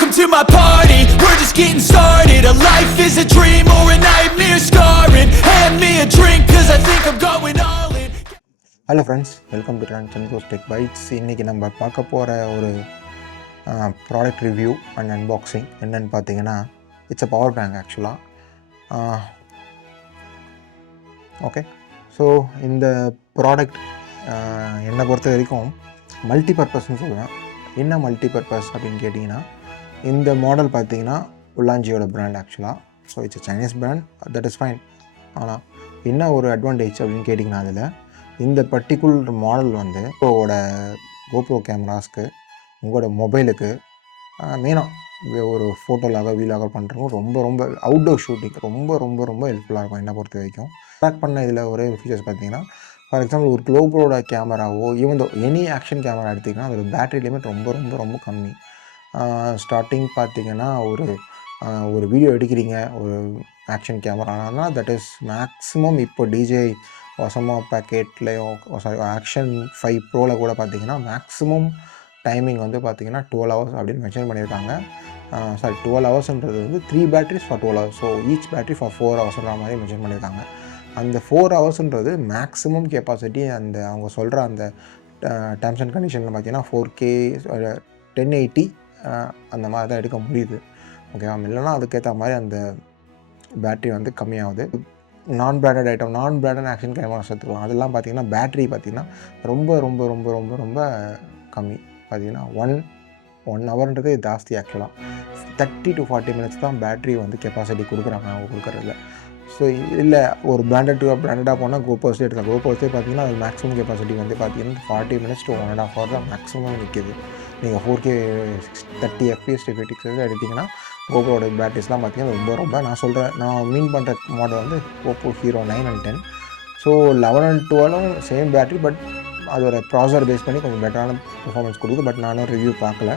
Welcome to my party, we're just getting started. A life is a dream or a nightmare scarring. Hand me a drink cause I think I'm going all in. Hello friends, welcome to Chandru's tech bytes. இன்றைக்கி நம்ம பார்க்க போகிற ஒரு product review and unboxing என்னென்னு பார்த்தீங்கன்னா, it's a power bank ஆக்சுவலாக. Okay, so இந்த product என்னை பொறுத்த வரைக்கும் மல்டி பர்பஸ்ன்னு சொல்லுவேன். என்ன மல்டி பர்பஸ் அப்படின்னு கேட்டிங்கன்னா, இந்த மாடல் பார்த்தீங்கன்னா உல்லாஞ்சியோட பிராண்ட் ஆக்சுவலாக. So it's Chinese brand, that is fine. ஆனால் என்ன ஒரு அட்வான்டேஜ் அப்படின்னு கேட்டிங்கன்னா, அதில் இந்த பர்டிகுலர் மாடல் வந்து இப்போவோட கோப்ரோ கேமராஸ்க்கு, உங்களோட மொபைலுக்கு, மெயினாக ஒரு ஃபோட்டோலாக வீலாக பண்ணுறவங்க ரொம்ப அவுட்டோர் ஷூட்டிங் ரொம்ப ஹெல்ப்ஃபுல்லாக இருக்கும் என்னை பொறுத்த வரைக்கும். ட்ராக் பண்ண இதில் ஒரே ஒரு ஃபீச்சர்ஸ் பார்த்தீங்கன்னா, ஃபார் எக்ஸாம்பிள் ஒரு கோப்ரோட கேமராவோ even though any action camera எடுத்திங்கன்னா அதோட பேட்டரி லிமிட் ரொம்ப கம்மி. ஸ்டார்டிங் பார்த்திங்கன்னா ஒரு வீடியோ எடுக்கிறீங்க ஒரு ஆக்ஷன் கேமரானா, தட் இஸ் மேக்ஸிமம் இப்போ டிஜே ஒசமா பேக்கெட்லேயோ ஆக்ஷன் 5 ப்ரோவில் கூட பார்த்திங்கன்னா மேக்ஸிமம் டைமிங் வந்து பார்த்திங்கன்னா 12 hours அப்படின்னு மென்ஷன் பண்ணியிருக்காங்க. 12 hours-ன்றது வந்து 3 batteries for 12 hours. So each battery for 4 hours-ன்ற மாதிரி மென்ஷன் பண்ணியிருக்காங்க. அந்த 4 hours-ன்றது மேக்ஸிமம் கெப்பாசிட்டி. அந்த அவங்க சொல்கிற அந்த டேர்ம்ஸ் அண்ட் கண்டிஷனில் பார்த்திங்கன்னா 4K 1080 அந்த மாதிரி தான் எடுக்க முடியுது. ஓகேவா? இல்லைனா அதுக்கேற்ற மாதிரி அந்த பேட்ரி வந்து கம்மியாகுது. நான் பிராண்டட் ஆக்ஷன் கேமராஸ் எடுத்துக்கலாம். அதெல்லாம் பார்த்திங்கன்னா பேட்ரி பார்த்திங்கன்னா ரொம்ப கம்மி. பார்த்திங்கன்னா ஒன் ஹவர்ன்றது ஜாஸ்தி ஆக்சுவலாக. 30 to 40 minutes தான் பேட்ரி வந்து கெப்பாசிட்டி கொடுக்குறாங்க அவங்க கொடுக்குறதுல. ஸோ இல்லை ஒரு பிராண்டடாக போனால் கோபர்ஸே எடுக்கலாம். கோபர்ஸே பார்த்திங்கன்னா அது மேக்ஸிமம் கெப்பாசிட்டி வந்து பார்த்திங்கன்னா 40 minutes to 1.5 hour தான் மேக்ஸிமம் நிற்கிது. நீங்கள் 4K 30 FPS பிக்சல்ஸ் எடுத்திங்கன்னா கோப்ரோட பேட்டரிஸ்லாம் பார்த்திங்கன்னா ரொம்ப நான் மீன் பண்ணுற மாடல் வந்து Oppo hero 9 and 10. So 11 and 12 same battery, but அதோட ப்ராசர் பேஸ் பண்ணி கொஞ்சம் பெட்டரான பெர்ஃபார்மன்ஸ் கொடுக்குது. பட் நானும் ரிவ்யூ பார்க்கல.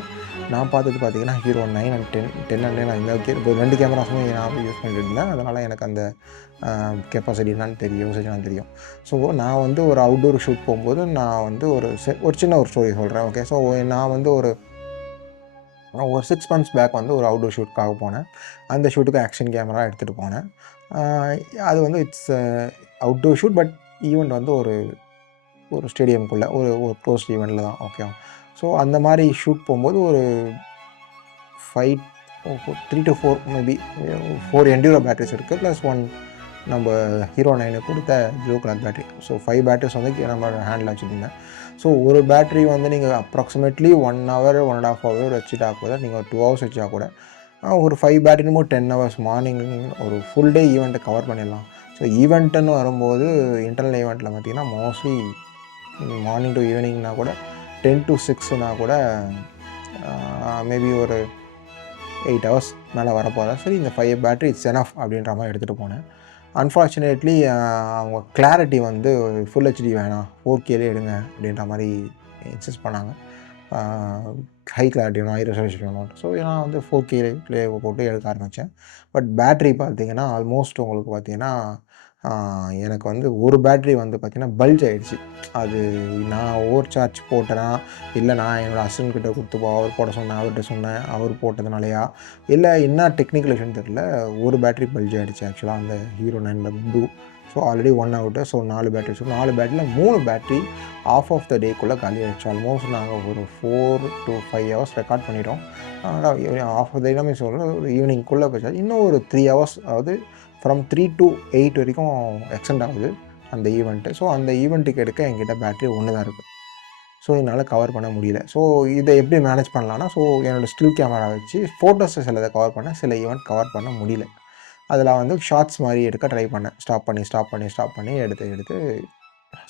நான் பார்த்தது பார்த்திங்கன்னா ஹீரோ 9 and 10 and 10 நான் இந்த 2 கேமராஸுமே நான் யூஸ் பண்ணிட்டு இருந்தேன். அதனால் எனக்கு அந்த கெப்பாசிட்டி என்னன்னு தெரியும், யூசேஜ் என்னன்னு தெரியும். ஸோ நான் வந்து ஒரு அவுட்டோர் ஷூட் போகும்போது நான் வந்து ஒரு சின்ன ஒரு ஸ்டோரி சொல்கிறேன். ஓகே, ஸோ நான் வந்து ஒரு 6 months பேக் வந்து ஒரு அவுட்டோர் ஷூட்டுக்காக போனேன். அந்த ஷூட்டுக்கு ஆக்ஷன் கேமரா எடுத்துகிட்டு போனேன். அது வந்து it's outdoor shoot, but event வந்து ஒரு ஸ்டேடியம்குள்ளே ஒரு க்ளோஸ்ட் ஈவெண்ட்டில் தான். ஓகே, ஸோ அந்த மாதிரி ஷூட் போகும்போது ஒரு 3 to 4 மேபி 4 என்டியூரோ பேட்டரிஸ் இருக்குது, ப்ளஸ் 1 நம்ம ஹீரோ 9 கொடுத்த blue colour battery. So 5 batteries வந்து நம்ம ஹேண்டில் வச்சுருந்தேன். ஸோ ஒரு பேட்டரி வந்து நீங்கள் அப்ராக்சிமேட்லி 1 hour 1.5 hour வச்சுட்டா கூட, நீங்கள் 2 hours வச்சா கூட ஒரு 5 பேட்டரினும் 10 hours மார்னிங் ஒரு ஃபுல் டே ஈவெண்ட்டை கவர் பண்ணிடலாம். ஸோ ஈவெண்ட்டுன்னு வரும்போது இன்டர்னல் ஈவெண்ட்டில் பார்த்திங்கன்னா மோஸ்ட்லி மார்னிங் டு ஈவினிங்னா கூட 10 to 6னா கூட மேபி ஒரு 8 hours மேலே வரப்போதா. சரி, இந்த 5 பேட்டரி இட்ஸ் எனஃப் அப்படின்ற மாதிரி எடுத்துகிட்டு போனேன். அன்ஃபார்ச்சுனேட்லி அவங்க கிளாரிட்டி வந்து ஃபுல் ஹெச்டி வேணாம், 4Kலே எடுங்க அப்படின்ற மாதிரி இன்சிஸ்ட் பண்ணாங்க. ஹை கிளாரிட்டி வேணும், ஹை ரெசல்யூஷன் வேணும். ஸோ நான் வந்து 4Kலே போட்டு எடுக்க ஆரம்பித்தேன். பட் பேட்ரி பார்த்திங்கன்னா ஆல்மோஸ்ட் உங்களுக்கு பார்த்திங்கன்னா எனக்கு வந்து ஒரு பேட்ரி வந்து பார்த்திங்கன்னா பல்ஜ் ஆகிடுச்சு. அது நான் ஓவர் சார்ஜ் போட்டேனா, இல்லை நான் என்னோடய அசிஸ்டன்ட் கிட்ட கொடுத்து அவர் போட சொன்னேன், அவர்கிட்ட சொன்னேன், அவர் போட்டதுனாலையா, இல்லை என்ன டெக்னிக்கல் விஷயம் தெரியல, ஒரு பேட்ரி பல்ஜ் ஆகிடுச்சு ஆக்சுவலாக அந்த hero 9 blue. So already 1 out. So 4 battery. So 4 பேட்டரியில் 3 பேட்ரி ஆஃப் த டேக்குள்ளே காலி ஆகிடுச்சு. ஆல்மோஸ்ட் நாங்கள் ஒரு 4 to 5 hours ரெக்கார்ட் பண்ணிட்டோம். ஆஃப் த டே சொல்ல ஒரு ஈவினிங்குள்ளே போச்சு. இன்னும் ஒரு 3 hours, அதாவது ஃப்ரம் 3 to 8 வரைக்கும் எக்ஸ்டெண்ட் ஆகுது அந்த ஈவெண்ட்டு. ஸோ அந்த ஈவெண்ட்டுக்கு எடுக்க என்கிட்ட பேட்ரி 1 தான் இருக்குது. ஸோ என்னால் கவர் பண்ண முடியல. ஸோ இதை எப்படி மேனேஜ் பண்ணலான்னா, ஸோ என்னோடய ஸ்டில் கேமரா வச்சு ஃபோட்டோஸை சிலதை கவர் பண்ணேன், சில ஈவெண்ட் கவர் பண்ண முடியல. அதில் வந்து ஷார்ட்ஸ் மாதிரி எடுக்க ட்ரை பண்ணேன். ஸ்டாப் பண்ணி எடுத்து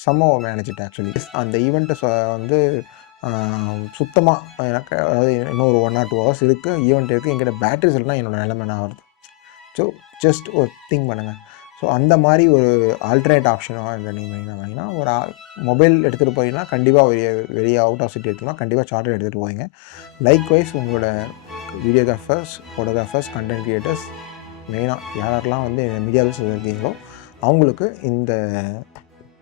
சம்மவ் மேனேஜிட்டேன் ஆக்சுவலி. அந்த ஈவெண்ட்டை வந்து சுத்தமாக எனக்கு, அதாவது இன்னும் ஒரு 1 or 2 hours இருக்குது, ஈவெண்ட் இருக்குது, என்கிட்ட பேட்டரிஸ் இல்லைனா என்னோடய நிலைமை என்ன ஆகுது. ஸோ ஜஸ்ட் ஒரு திங்க் பண்ணுங்கள். ஸோ அந்த மாதிரி ஒரு ஆல்டர்னேட் ஆப்ஷனாக இந்த நீங்கள் என்ன பண்ணிங்கன்னா, ஒரு மொபைல் எடுத்துகிட்டு போயிங்கன்னா கண்டிப்பாக வெளியே அவுட் ஆஃப் சிட்டி எடுத்துனா கண்டிப்பாக சார்ஜர் எடுத்துகிட்டு போவீங்க. லைக்வைஸ் உங்களோட வீடியோகிராஃபர்ஸ், ஃபோட்டோகிராஃபர்ஸ், கண்டென்ட் க்ரியேட்டர்ஸ், மெயினாக யாரெல்லாம் வந்து மீடியா பிஸ்னஸ் இருக்கீங்களோ அவங்களுக்கு இந்த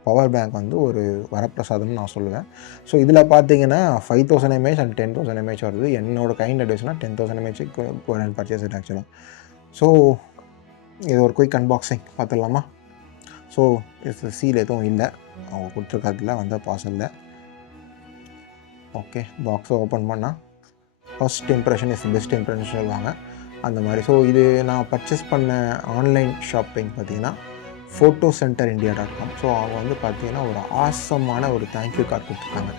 பவர் பேங்க் வந்து ஒரு வரப்பிரசாதம்னு நான் சொல்லுவேன். ஸோ இதில் பார்த்தீங்கன்னா 5000 mAh அண்ட் 10,000 mAh வருது. என்னோட கைண்ட் அட்வைஸ்னால் 10,000 mAh go and purchase it ஆக்சுவலாக. ஸோ இது ஒரு குயிக் அன்பாக்சிங் பார்த்துடலாமா? ஸோ சீல் எதுவும் இல்லை, அவங்க கொடுத்துருக்கிறதுல வந்த பார்சலில். ஓகே, பாக்ஸை ஓப்பன் பண்ணால் first impression is best impression சொல்லுவாங்க அந்த மாதிரி. ஸோ இது நான் பர்ச்சேஸ் பண்ண ஆன்லைன் ஷாப்பிங் பார்த்தீங்கன்னா photocenterindia.com. ஸோ அவங்க வந்து பார்த்தீங்கன்னா ஒரு ஆசமான ஒரு தேங்க்யூ கார்டு கொடுத்துருக்காங்க.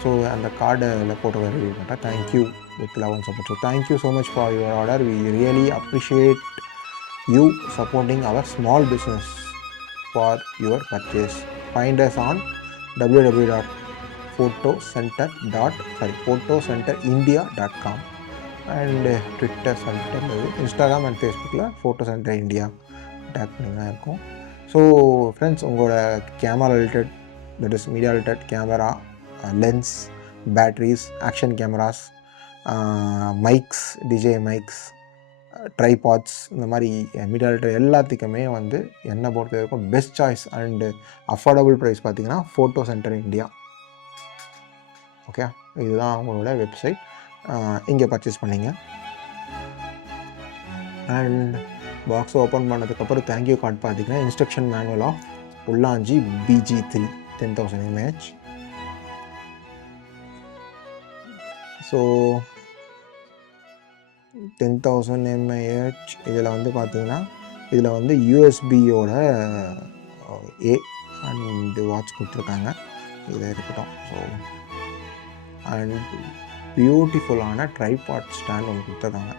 ஸோ அந்த கார்டில் போட்டு ரிவ்யூ பண்ணிட்டேன், thank you with love and support. So thank you so much for your order. We really appreciate you supporting our small business for your purchase. Find us on photocenterindia.com and Twitter center, Instagram and ஃபேஸ்புக்கில் photo center India tag பண்ணிங்கன்னா இருக்கும். So friends, உங்களோட camera related, that is media related camera, lens, batteries, action cameras, mics, DJ mics, tripods, இந்த மாதிரி media related எல்லாத்துக்குமே வந்து என்னை பொறுத்த வரைக்கும் best choice and affordable price பார்த்திங்கன்னா ஃபோட்டோ சென்டர் இந்தியா. ஓகே, இதுதான் அவங்களோட வெப்சைட். இங்கே பர்ச்சேஸ் பண்ணிங்க. அண்ட் பாக்ஸை ஓப்பன் பண்ணதுக்கப்புறம் தேங்க்யூ கார்டு பார்த்திங்கன்னா instruction manual of Ulanzi BG3 10,000 mAh. So 10,000 mAh இதில் வந்து பார்த்திங்கன்னா இதில் வந்து யூஎஸ்பியோட A அண்ட் வாட்ச் கொடுத்துருக்காங்க. இதை இருக்கட்டும். ஸோ அண்ட் பியூட்டிஃபுல்லான ட்ரைபாட் ஸ்டாண்ட் ஒன்று கொடுத்துருக்காங்க.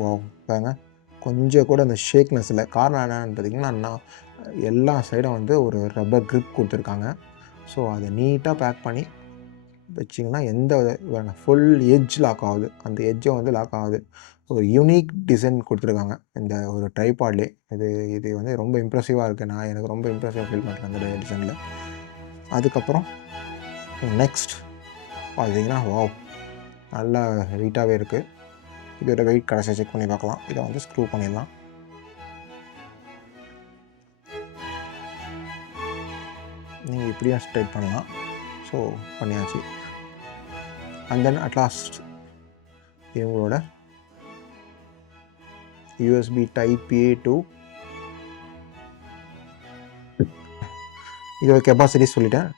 ஓ பாருங்க, கொஞ்சம் கூட அந்த ஷேக்னஸ் இல்லை. காரணம் என்னென்னு பார்த்திங்கன்னா, நான் எல்லா சைடும் வந்து ஒரு ரப்பர் க்ரிப் கொடுத்துருக்காங்க. ஸோ அதை நீட்டாக பேக் பண்ணி வச்சிங்கன்னா எந்த ஃபுல் எட்ஜ் லாக் ஆகுது, அந்த எட்ஜை வந்து லாக் ஆகுது. ஒரு யூனிக் டிசைன் கொடுத்துருக்காங்க இந்த ஒரு ட்ரைபாட்லே. இது வந்து ரொம்ப இம்ப்ரெசிவாக இருக்குது. எனக்கு ரொம்ப இம்ப்ரெசிவாக ஃபீல் பண்ணுறேன் அந்த டிசைனில். அதுக்கப்புறம் நெக்ஸ்ட் பார்த்தீங்கன்னா, வாவ், நல்லா வெயிட்டாகவே இருக்குது. இதோட வெயிட் கடைசியாக செக் பண்ணி பார்க்கலாம். இதை வந்து ஸ்க்ரூ பண்ணிடலாம். நீங்கள் இப்படியும் ஸ்ட்ரைட் பண்ணலாம். ஸோ பண்ணியாச்சு. அண்ட் தென் அட்லாஸ்ட் இவங்களோட யூஎஸ்பி டைப் A to இதோட கெப்பாசிட்டி சொல்லிட்டேன்,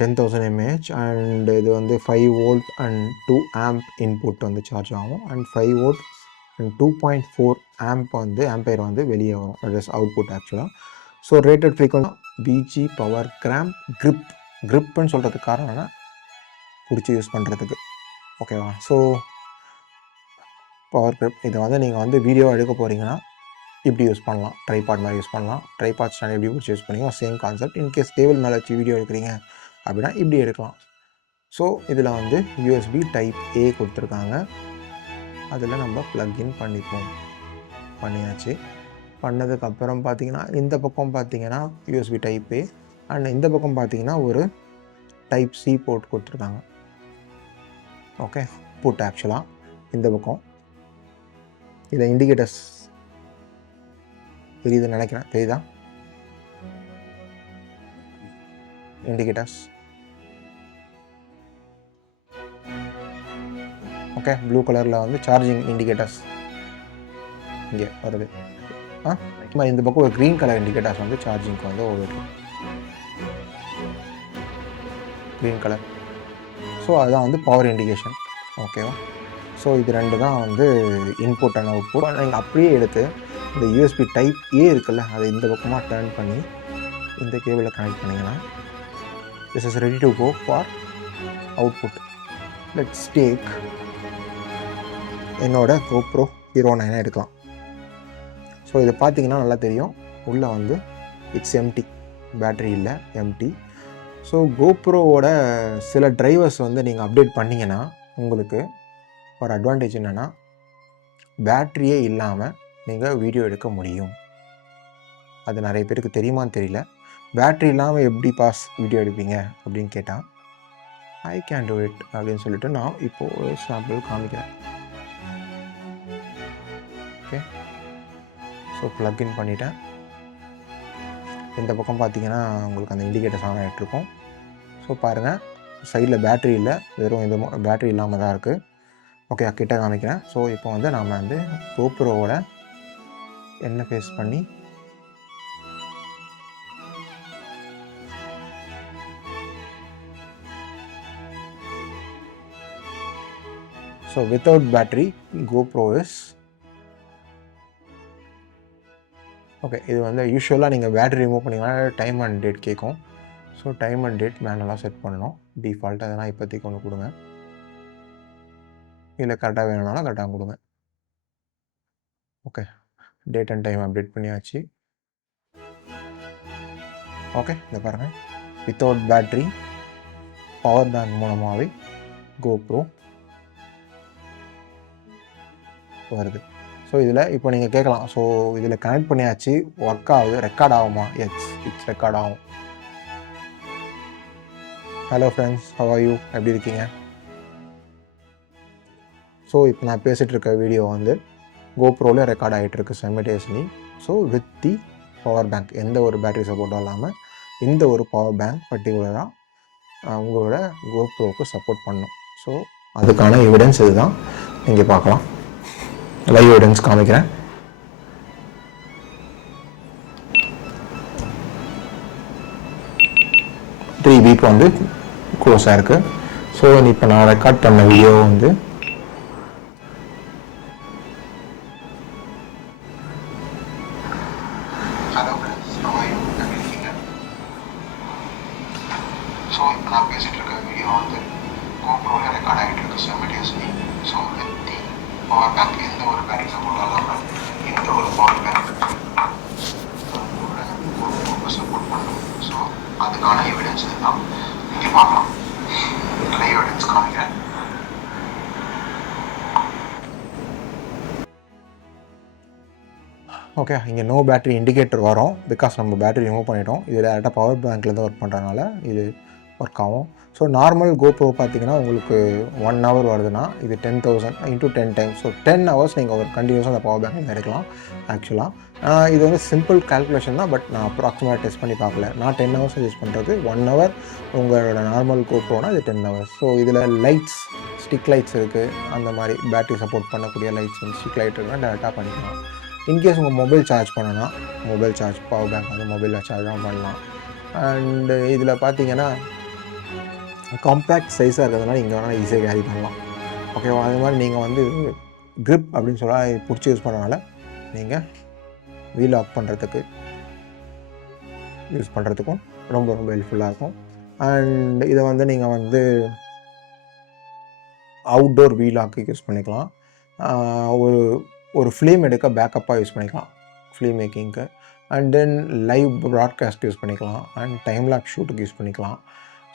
10,000 mAh. அண்ட் இது வந்து 5 volt அண்ட் 2 amp இன்புட் வந்து சார்ஜ் ஆகும். அண்ட் 5 volt அண்ட் 2.4 amp வந்து ஆம்பையர் வந்து வெளியே வரும், தட் இஸ் அவுட்புட் ஆக்சுவலாக. So rated frequency BG power கிராம்ப் க்ரிப்புன்னு சொல்கிறதுக்கு காரணம் என்னன்னா பிடிச்சி யூஸ் பண்ணுறதுக்கு. ஓகேவா? ஸோ பவர் க்ரிப், இதை வந்து நீங்கள் வந்து வீடியோ எடுக்க போகிறீங்கன்னா இப்படி யூஸ் பண்ணலாம், ட்ரைபாட் மாதிரி யூஸ் பண்ணலாம். ட்ரைபாட் ஸ்டாண்ட் எப்படி பிடிச்சி யூஸ் பண்ணிங்க, சேம் கான்செப்ட். இன்கேஸ் டேபிள் மேலே வச்சு வீடியோ எடுக்கிறீங்க அப்படின்னா இப்படி எடுக்கலாம். ஸோ இதில் வந்து யூஎஸ்பி டைப் A கொடுத்துருக்காங்க. அதில் நம்ம ப்ளக்இன் பண்ணியாச்சு. பண்ணதுக்கப்புறம் பார்த்திங்கன்னா இந்த பக்கம் பார்த்திங்கன்னா யூஎஸ்பி டைப் A அண்ட் இந்த பக்கம் பார்த்திங்கன்னா ஒரு டைப் C போர்ட் கொடுத்துருக்காங்க. ஓகே, புட் ஆக்சுவலாக இந்த பக்கம் இதை இண்டிகேட்டர்ஸ் தெரியுதுன்னு நினைக்கிறேன். தெரியுதா? இண்டிகேட்டர்ஸ் ஓகே, ப்ளூ கலரில் வந்து சார்ஜிங் இண்டிகேட்டர்ஸ் இங்கே வருது. இந்த பக்கம் ஒரு க்ரீன் கலர் இண்டிகேட்டர்ஸ் வந்து சார்ஜிங்க்கு வந்து ஒரு க்ரீன் கலர். ஸோ அதுதான் வந்து பவர் இண்டிகேஷன். ஓகேவா? ஸோ இது ரெண்டு தான் வந்து இன்புட் அண்ட் அவுட்புட். நீங்கள் அப்படியே எடுத்து இந்த யூஎஸ்பி டைப் A இருக்குல்ல, அதை இந்த பக்கமாக டர்ன் பண்ணி இந்த கேபிளில் கனெக்ட் பண்ணிங்கன்னா this is ready to go for output. Let's take என்னோட GoPro Hero 9 எடுக்கலாம். ஸோ இதை பார்த்தீங்கன்னா நல்லா தெரியும், உள்ளே வந்து இட்ஸ் எம்டி, பேட்ரி இல்லை, எம்டி. ஸோ கோப்ரோவோட சில டிரைவர்ஸ் வந்து நீங்கள் அப்டேட் பண்ணிங்கன்னா உங்களுக்கு ஒரு அட்வான்டேஜ் என்னென்னா பேட்ரியே இல்லாமல் நீங்கள் வீடியோ எடுக்க முடியும். அது நிறைய பேருக்கு தெரியுமான்னு தெரியல. பேட்ரி இல்லாமல் எப்படி வீடியோ எடுப்பீங்க அப்படின்னு கேட்டால் ஐ கேன் டூ இட் அப்படின்னு சொல்லிட்டு நான் இப்போது ஒரு சாம்பிள் காமிக்கிறேன். ஓகே, ஸோ ப்ளக்இன் பண்ணிட்டேன். இந்த பக்கம் பார்த்தீங்கன்னா உங்களுக்கு அந்த இண்டிகேட்டர்ஸ் ஆன் ஆகிட்ருக்கும். ஸோ பாருங்கள், சைடில் பேட்ரி இல்லை, வெறும் இந்த பேட்ரி இல்லாமல் தான் இருக்குது. ஓகே, கிட்ட காமிக்கிறேன். ஸோ இப்போ வந்து நாம் வந்து கோப்ரோவோட எண்ணெய் ஃபேஸ் பண்ணி so without battery GoPro is okay. இது வந்து யூஸ்வலாக நீங்கள் பேட்ரி ரிமூவ் பண்ணிங்கன்னா டைம் அண்ட் டேட் கேட்கும். ஸோ டைம் அண்ட் டேட் மேனுவலாக செட் பண்ணணும். டிஃபால்ட் அதெல்லாம் இப்போதைக்கு ஒன்று கொடுங்க. இல்லை கரெக்டாக வேணும்னாலும் கரெக்டாக கொடுங்க. Okay, date and time update பண்ணியாச்சு. ஓகே, இதை பாருங்கள், வித்தவுட் பேட்ரி பவர் பேங்க் மூலமாகவே GoPro வருது. ஸோ இதில் இப்போ நீங்கள் கேட்கலாம், ஸோ இதில் கனெக்ட் பண்ணியாச்சு, ஒர்க் ஆகுது, ரெக்கார்ட் ஆகுமா? இட்ஸ் ரெக்கார்ட் ஆகும். Hello friends, how are you? எப்படி இருக்கீங்க? ஸோ இப்போ நான் பேசிகிட்டு இருக்க வீடியோ வந்து GoProவில் ரெக்கார்ட் ஆகிட்டுருக்கு simultaneously. So with the power bank, எந்த ஒரு பேட்டரி சப்போர்ட்டும் இல்லாமல் இந்த ஒரு பவர் பேங்க் பர்டிகுலராக உங்களோட GoProவுக்கு சப்போர்ட் பண்ணும். ஸோ அதுக்கான எவிடன்ஸ் இதுதான், நீங்கள் பார்க்கலாம். லைவ் எவிடன்ஸ் காமிக்கிறேன். த்ரீ வீக் வந்து க்ளோஸ் ஆகிருக்கு. ஸோ இப்போ நான் ரெக்கார்ட் பண்ண வீடியோ வந்து ஸோ இப்போ நான் பேசிகிட்டு இருக்க வீடியோ வந்து GoProவில் ரெக்கார்ட் ஆகிட்டு இருக்கு simultaneously. So with the power bank, எந்த ஒரு பேட்டரி சப்போர்ட் இல்லாமல் இந்த ஒரு பவர் பேங்க் GoProவுக்கு சப்போர்ட் பண்ணும். ஸோ அதுக்கான எவிடன்ஸ் இதுதான், நீங்கள் பார்க்கலாம். லைவ் எவிடன்ஸ் காமிக்கிறேன். ஓகே, இங்கே நோ பேட்டரி இண்டிகேட்டர் வரும், பிகாஸ் நம்ம பேட்டரி ரிமூவ் பண்ணிட்டோம். இது டேரெக்டாக பவர் பேங்க்கில் தான் ஒர்க் பண்ணுறதுனால இது ஒர்க் ஆகும். ஸோ நார்மல் GoPro பார்த்தீங்கன்னா உங்களுக்கு 1 hour வருதுன்னா இது 10,000 × 10 டைம்ஸ். ஸோ 10 hours நீங்கள் ஒரு கண்டினியூஸாக அந்த பவர் பேங்க் எடுக்கலாம். ஆக்சுவலாக இது வந்து சிம்பிள் கால்குலேஷன் தான், பட் நான் அப்ராக்சிமேட்டாக டெஸ்ட் பண்ணி பார்க்கல. நான் 10 hours யூஸ் பண்ணுறது. 1 hour உங்களோட நார்மல் GoProனா இது 10 hours. ஸோ இதில் லைட்ஸ், ஸ்டிக் லைட்ஸ் இருக்குது, அந்த மாதிரி பேட்டரி சப்போர்ட் பண்ணக்கூடிய லைட்ஸ் வந்து ஸ்டிக் லைட் இருக்குன்னா டேரெக்டாக பண்ணிக்கலாம். இன்கேஸ் உங்கள் மொபைல் சார்ஜ் பண்ணனா மொபைல் சார்ஜ் பவர் பேங்க் வந்து மொபைலில் சார்ஜாக பண்ணலாம். அண்டு இதில் பார்த்தீங்கன்னா காம்பேக்ட் சைஸாக இருக்கிறதுனால இங்கே வேணால் ஈஸியாக கேரி பண்ணலாம். ஓகேவா? அது மாதிரி நீங்கள் வந்து க்ரிப் அப்படின்னு சொல்ல பிடிச்சி யூஸ் பண்ணனால நீங்கள் வீல் ஆஃப் பண்ணுறதுக்கு யூஸ் பண்ணுறதுக்கும் ரொம்ப ரொம்ப ஹெல்ப்ஃபுல்லாக இருக்கும். அண்ட் இதை வந்து நீங்கள் வந்து அவுட்டோர் வீல் ஆக்கு யூஸ் பண்ணிக்கலாம். ஒரு ஃபிலிம் எடுக்க பேக்கப்பாக யூஸ் பண்ணிக்கலாம், ஃபிலிம் மேக்கிங்க்கு. And then live broadcast use பண்ணிக்கலாம். அண்ட் டைம் லேப்ஸ் ஷூட்டுக்கு யூஸ் பண்ணிக்கலாம்.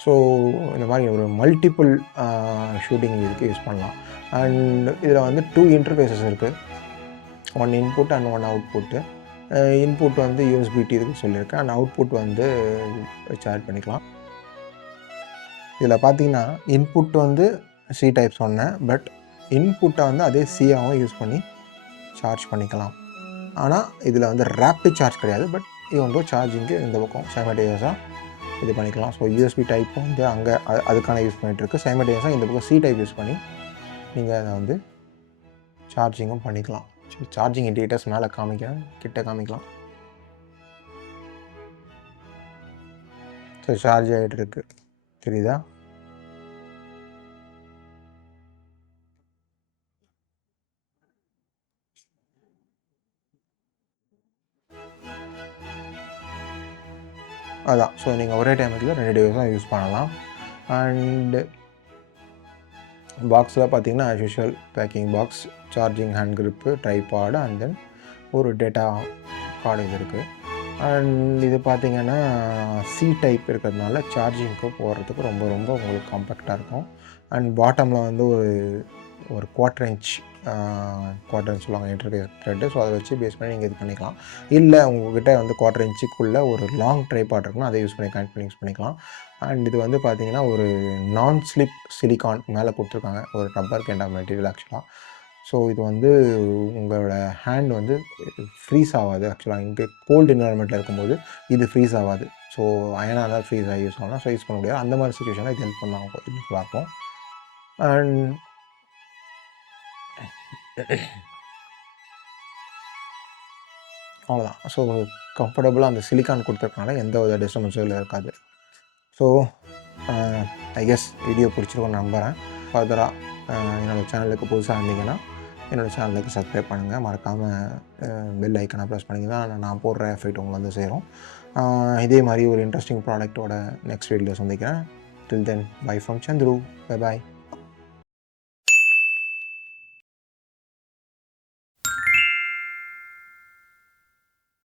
ஸோ இந்த மாதிரி ஒரு மல்டிபிள் ஷூட்டிங் இதுக்கு யூஸ் பண்ணலாம். அண்ட் இதில் வந்து 2 இன்டர்ஃபேஸஸ் இருக்குது, 1 இன்புட் அண்ட் 1 அவுட்புட்டு. இன்புட் வந்து USB-T இதுக்கு சொல்லியிருக்கேன், அண்ட் அவுட்புட் வந்து சார்ஜ் பண்ணிக்கலாம். இதில் பார்த்தீங்கன்னா இன்புட் வந்து C டைப் சொன்னேன், பட் இன்புட்டை வந்து அதே C-ஆகவும் யூஸ் பண்ணி சார்ஜ் பண்ணிக்கலாம். ஆனால் இதில் வந்து ரேப்பிட் சார்ஜ் கிடையாது, பட் இது வந்து சார்ஜிங்கு இந்த பக்கம் சைமல்டேனியஸாக இது பண்ணிக்கலாம். ஸோ USB டைப் வந்து அங்கே அதுக்கான யூஸ் பண்ணிகிட்ருக்கு. சைமல்டேனியஸாக இந்த பக்கம் C டைப் யூஸ் பண்ணி நீங்கள் அதை வந்து சார்ஜிங்கும் பண்ணிக்கலாம். சார்ஜிங் இண்டிகேட்டர்ஸ் மேலே காமிக்கிறேன், கிட்ட காமிக்கலாம். ஸோ சார்ஜ் ஆகிட்டு இருக்கு, தெரியுதா? அதான். ஸோ நீங்கள் ஒரே டைமுக்கு 2 டிவைஸாக யூஸ் பண்ணலாம். அண்டு பாக்ஸில் பார்த்தீங்கன்னா as usual packing box, charging hand grip, tripod, and then ஒரு டேட்டா கார்டு இது இருக்குது. அண்ட் இது பார்த்தீங்கன்னா C டைப் இருக்கிறதுனால சார்ஜிங்க்கு போடுறதுக்கு ரொம்ப ரொம்ப உங்களுக்கு காம்பேக்டாக இருக்கும். அண்ட் பாட்டமில் வந்து ஒரு குவார்ட்டர் இன்ச் சொல்லுவாங்க இன்டர்ஃபேஸ் த்ரெட்டு. ஸோ அதை வச்சு பேஸ் பண்ணி நீங்கள் இது பண்ணிக்கலாம். இல்லை உங்கள்கிட்ட வந்து குவார்ட்டர் இன்ச்சுக்குள்ளே ஒரு லாங் ட்ரைபாட் இருக்குன்னா அதை யூஸ் பண்ணி கனெக்ட் பண்ணி யூஸ் பண்ணிக்கலாம். அண்ட் இது வந்து பார்த்தீங்கன்னா ஒரு நான் ஸ்லிப் சிலிகான் மேலே கொடுத்துருக்காங்க, ஒரு ரப்பர் கேண்டா மெட்டீரியல் ஆக்சுவலாக. ஸோ இது வந்து உங்களோட ஹேண்ட் வந்து ஃப்ரீஸ் ஆகாது. ஆக்சுவலாக இங்கே கோல்டு என்வரான்மெண்ட்டில் இருக்கும்போது இது ஃப்ரீஸ் ஆகாது. ஸோ அயனாக தான் ஃப்ரீஸ் ஆகி யூஸ் ஆகலாம். ஸோ யூஸ் பண்ண முடியாது. அந்த மாதிரி சுச்சுவேஷனில் இது ஹெல்ப் பண்ணாங்க யூஸ்ஃபுல்லாக இருக்கும். அண்ட் அவ்வளோதான். ஸோ கம்ஃபர்டபுளாக அந்த சிலிக்கான் கொடுத்துருக்கனால எந்த ஒரு டிஸ்டர்பன்ஸும் இருக்காது. ஸோ ஐ கெஸ் வீடியோ பிடிச்சிருக்கோன்னு நம்புகிறேன். ஃபர்தராக என்னோடய சேனலுக்கு புதுசாக இருந்தீங்கன்னா என்னோடய சேனலுக்கு சப்ஸ்கிரைப் பண்ணுங்கள். மறக்காமல் பெல் ஐக்கனை ப்ரெஸ் பண்ணிங்கன்னா நான் போடுற எஃபெக்ட் உங்களுக்கு வந்து சேரும். இதே மாதிரி ஒரு இன்ட்ரெஸ்டிங் ப்ராடக்ட்டோட நெக்ஸ்ட் வீடியோவில் சந்திக்கிறேன். Till then bye from Chandru. Bye bye.